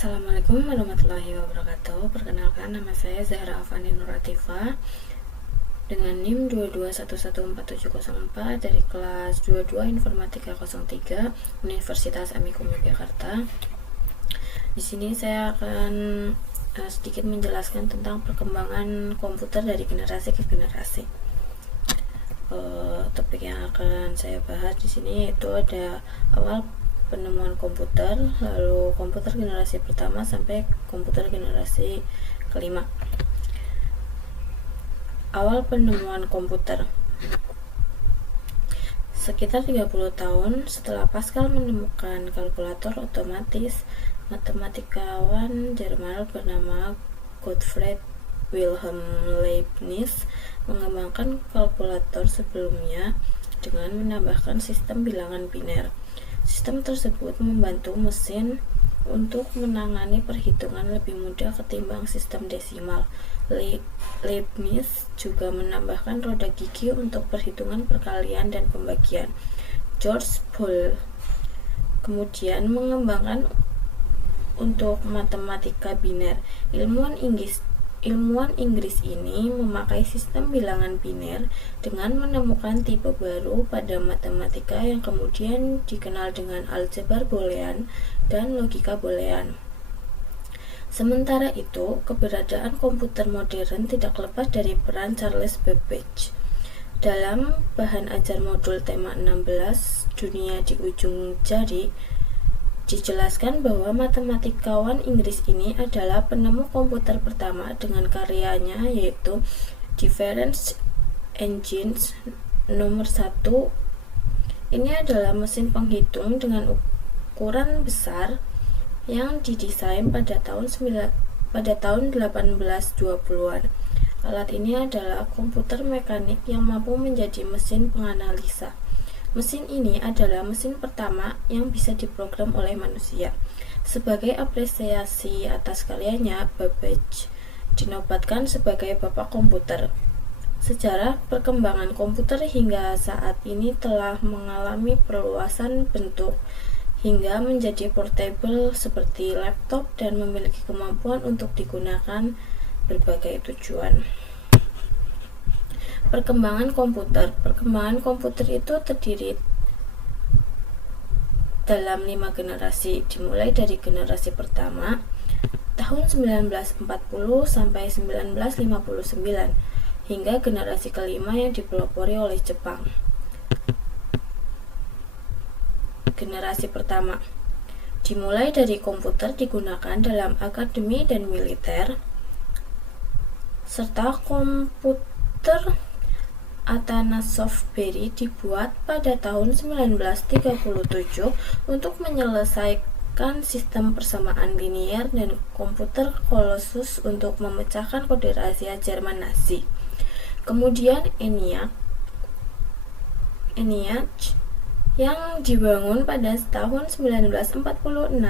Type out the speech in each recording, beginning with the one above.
Assalamualaikum warahmatullahi wabarakatuh. Perkenalkan, nama saya Zahra Afani Nuratifa dengan NIM 221147004 dari kelas 22 Informatika 03 Universitas Amikum Yogyakarta. Di sini saya akan sedikit menjelaskan tentang perkembangan komputer dari generasi ke generasi. Topik yang akan saya bahas di sini yaitu ada awal penemuan komputer, lalu komputer generasi pertama sampai komputer generasi kelima. Awal penemuan komputer. Sekitar 30 tahun setelah Pascal menemukan kalkulator otomatis, matematikawan Jerman bernama Gottfried Wilhelm Leibniz mengembangkan kalkulator sebelumnya dengan menambahkan sistem bilangan biner. Sistem tersebut membantu mesin untuk menangani perhitungan lebih mudah ketimbang sistem desimal. Leibniz juga menambahkan roda gigi untuk perhitungan perkalian dan pembagian. George Boole kemudian mengembangkan untuk matematika biner. Ilmuwan Inggris ini memakai sistem bilangan biner dengan menemukan tipe baru pada matematika yang kemudian dikenal dengan aljabar boolean dan logika boolean. Sementara itu, keberadaan komputer modern tidak lepas dari peran Charles Babbage. Dalam bahan ajar modul tema 16, Dunia di Ujung Jari, dijelaskan bahwa matematikawan Inggris ini adalah penemu komputer pertama dengan karyanya yaitu Difference Engines nomor 1. Ini adalah mesin penghitung dengan ukuran besar yang didesain pada tahun 1820-an. Alat ini adalah komputer mekanik yang mampu menjadi mesin penganalisa. Mesin ini adalah mesin pertama yang bisa diprogram oleh manusia. Sebagai apresiasi atas karyanya, Babbage dinobatkan sebagai bapak komputer. Sejarah perkembangan komputer hingga saat ini telah mengalami perluasan bentuk hingga menjadi portable seperti laptop dan memiliki kemampuan untuk digunakan berbagai tujuan. Perkembangan komputer itu terdiri dalam 5 generasi, dimulai dari generasi pertama tahun 1940 sampai 1959 hingga generasi kelima yang dipelopori oleh Jepang. Generasi pertama dimulai dari komputer digunakan dalam akademi dan militer, serta komputer Atanasoff Berry dibuat pada tahun 1937 untuk menyelesaikan sistem persamaan linier, dan komputer Colossus untuk memecahkan kode rahasia Jerman Nazi. Kemudian ENIAC yang dibangun pada tahun 1946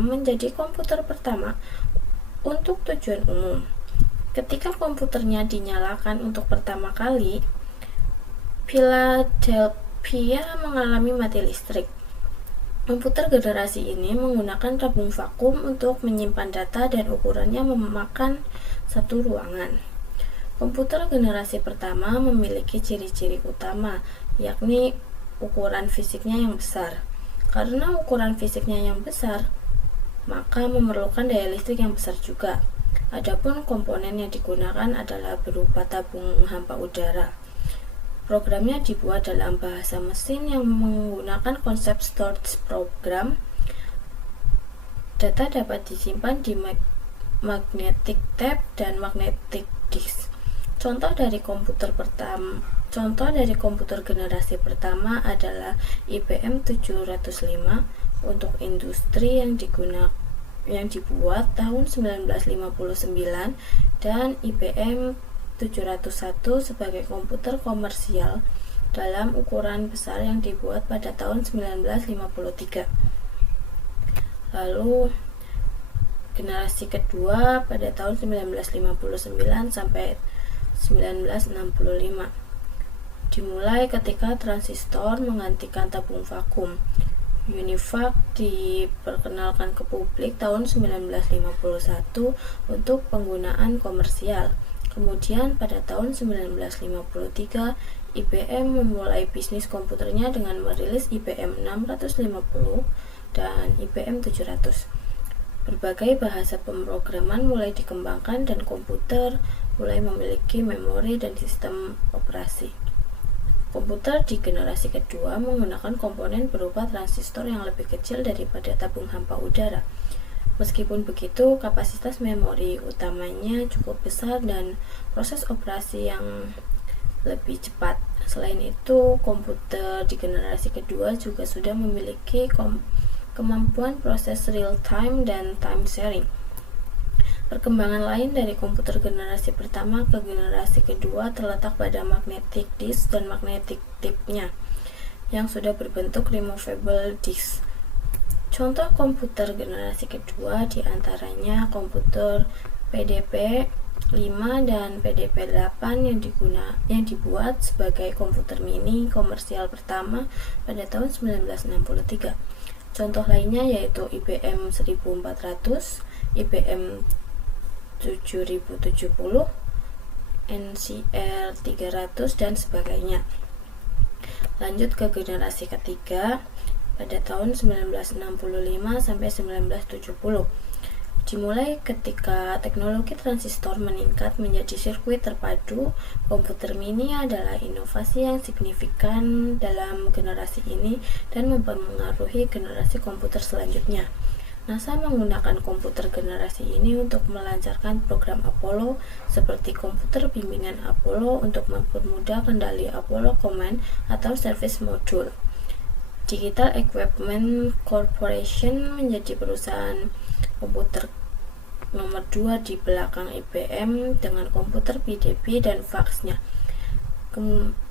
menjadi komputer pertama untuk tujuan umum. Ketika komputernya dinyalakan untuk pertama kali, Philadelphia mengalami mati listrik. Komputer generasi ini menggunakan tabung vakum untuk menyimpan data dan ukurannya memakan satu ruangan. Komputer generasi pertama memiliki ciri-ciri utama, yakni ukuran fisiknya yang besar. Karena ukuran fisiknya yang besar, maka memerlukan daya listrik yang besar juga. Adapun komponen yang digunakan adalah berupa tabung hampa udara. Programnya dibuat dalam bahasa mesin yang menggunakan konsep storage program. Data dapat disimpan di magnetic tape dan magnetic disk. Contoh dari komputer generasi pertama adalah IBM 705 untuk industri yang dibuat tahun 1959 dan IBM 701 sebagai komputer komersial dalam ukuran besar yang dibuat pada tahun 1953. Lalu generasi kedua pada tahun 1959 sampai 1965 dimulai ketika transistor menggantikan tabung vakum. UNIVAC diperkenalkan ke publik tahun 1951 untuk penggunaan komersial. Kemudian pada tahun 1953, IBM memulai bisnis komputernya dengan merilis IBM 650 dan IBM 700. Berbagai bahasa pemrograman mulai dikembangkan dan komputer mulai memiliki memori dan sistem operasi. Komputer di generasi kedua menggunakan komponen berupa transistor yang lebih kecil daripada tabung hampa udara. Meskipun begitu, kapasitas memori utamanya cukup besar dan proses operasi yang lebih cepat. Selain itu, komputer di generasi kedua juga sudah memiliki kemampuan proses real time dan time sharing. Perkembangan lain dari komputer generasi pertama ke generasi kedua terletak pada magnetic disk dan magnetic tape-nya yang sudah berbentuk removable disk. Contoh komputer generasi kedua diantaranya komputer PDP 5 dan PDP 8 yang dibuat sebagai komputer mini komersial pertama pada tahun 1963. Contoh lainnya yaitu IBM 1400, IBM 7070, NCR 300 dan sebagainya. Lanjut ke generasi ketiga pada tahun 1965 sampai 1970. Dimulai ketika teknologi transistor meningkat menjadi sirkuit terpadu, komputer mini adalah inovasi yang signifikan dalam generasi ini dan mempengaruhi generasi komputer selanjutnya. NASA menggunakan komputer generasi ini untuk melancarkan program Apollo seperti komputer bimbingan Apollo untuk mempermudah kendali Apollo Command atau Service Module. Digital Equipment Corporation menjadi perusahaan komputer nomor 2 di belakang IBM dengan komputer PDP dan faxnya.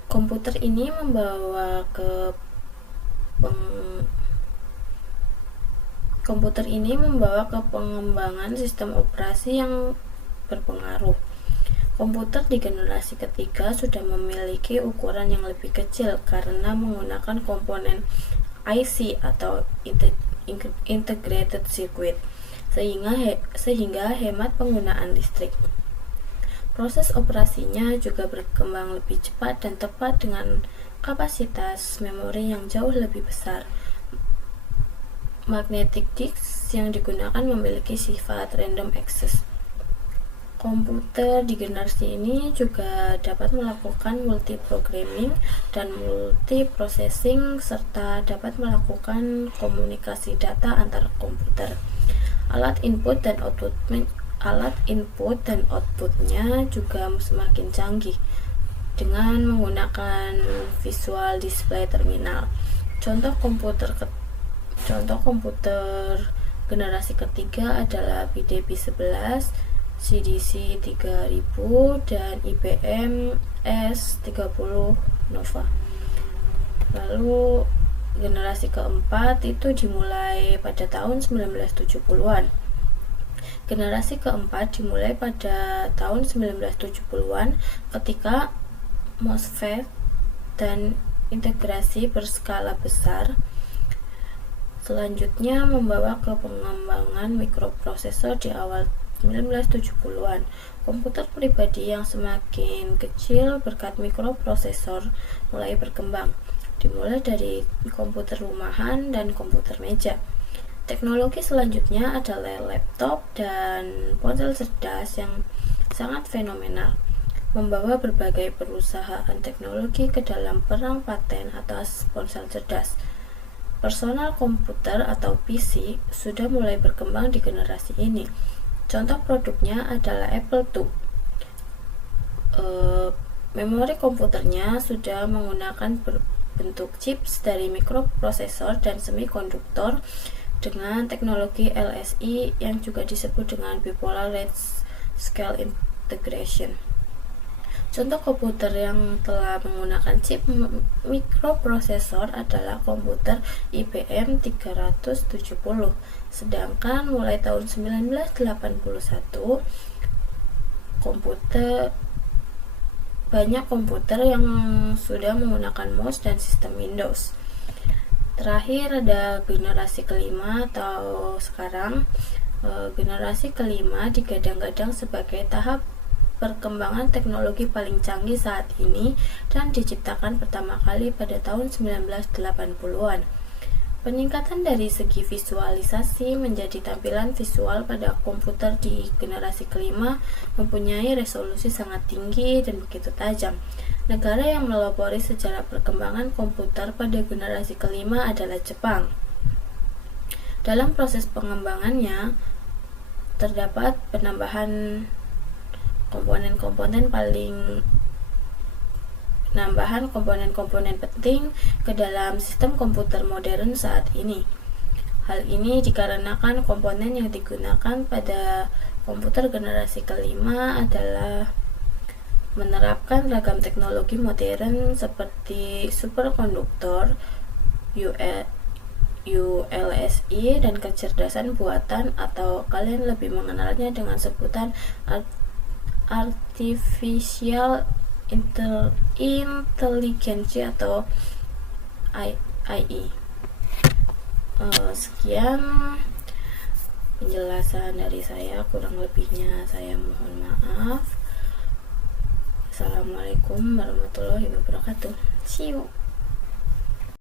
Komputer ini membawa ke pengembangan sistem operasi yang berpengaruh. Komputer di generasi ketiga sudah memiliki ukuran yang lebih kecil karena menggunakan komponen IC atau Integrated Circuit, sehingga hemat penggunaan listrik. Proses operasinya juga berkembang lebih cepat dan tepat dengan kapasitas memori yang jauh lebih besar. Magnetic disk yang digunakan memiliki sifat random access. Komputer di generasi ini juga dapat melakukan multiprogramming dan multiprocessing serta dapat melakukan komunikasi data antar komputer. Alat input dan outputnya juga semakin canggih dengan menggunakan visual display terminal. Contoh komputer generasi ketiga adalah PDP 11, CDC 3000 dan IBM S30 Nova. Lalu generasi keempat itu dimulai pada tahun 1970-an. Generasi keempat dimulai pada tahun 1970-an ketika MOSFET dan integrasi berskala besar selanjutnya membawa ke pengembangan mikroprosesor di awal 1970-an. Komputer pribadi yang semakin kecil berkat mikroprosesor mulai berkembang, dimulai dari komputer rumahan dan komputer meja. Teknologi selanjutnya adalah laptop dan ponsel cerdas yang sangat fenomenal, membawa berbagai perusahaan teknologi ke dalam perang paten atas ponsel cerdas. Personal komputer atau PC sudah mulai berkembang di generasi ini. Contoh produknya adalah Apple II. Memori komputernya sudah menggunakan bentuk chips dari mikroprosesor dan semikonduktor dengan teknologi LSI yang juga disebut dengan Bipolar Large Scale Integration. Contoh komputer yang telah menggunakan chip mikroprosesor adalah komputer IBM 370. Sedangkan mulai tahun 1981 banyak komputer yang sudah menggunakan mouse dan sistem Windows. Terakhir ada generasi kelima atau sekarang. Generasi kelima digadang-gadang sebagai tahap perkembangan teknologi paling canggih saat ini dan diciptakan pertama kali pada tahun 1980-an. Peningkatan dari segi visualisasi menjadi tampilan visual pada komputer di generasi kelima mempunyai resolusi sangat tinggi dan begitu tajam. Negara yang melopori sejarah perkembangan komputer pada generasi kelima adalah Jepang. Dalam proses pengembangannya, terdapat penambahan komponen-komponen penting ke dalam sistem komputer modern saat ini. Hal ini dikarenakan komponen yang digunakan pada komputer generasi kelima adalah menerapkan ragam teknologi modern seperti superkonduktor, ULSI, dan kecerdasan buatan atau kalian lebih mengenalnya dengan sebutan Artificial Intelligence atau AI. Sekian penjelasan dari saya, kurang lebihnya saya mohon maaf. Assalamualaikum warahmatullahi wabarakatuh. See you.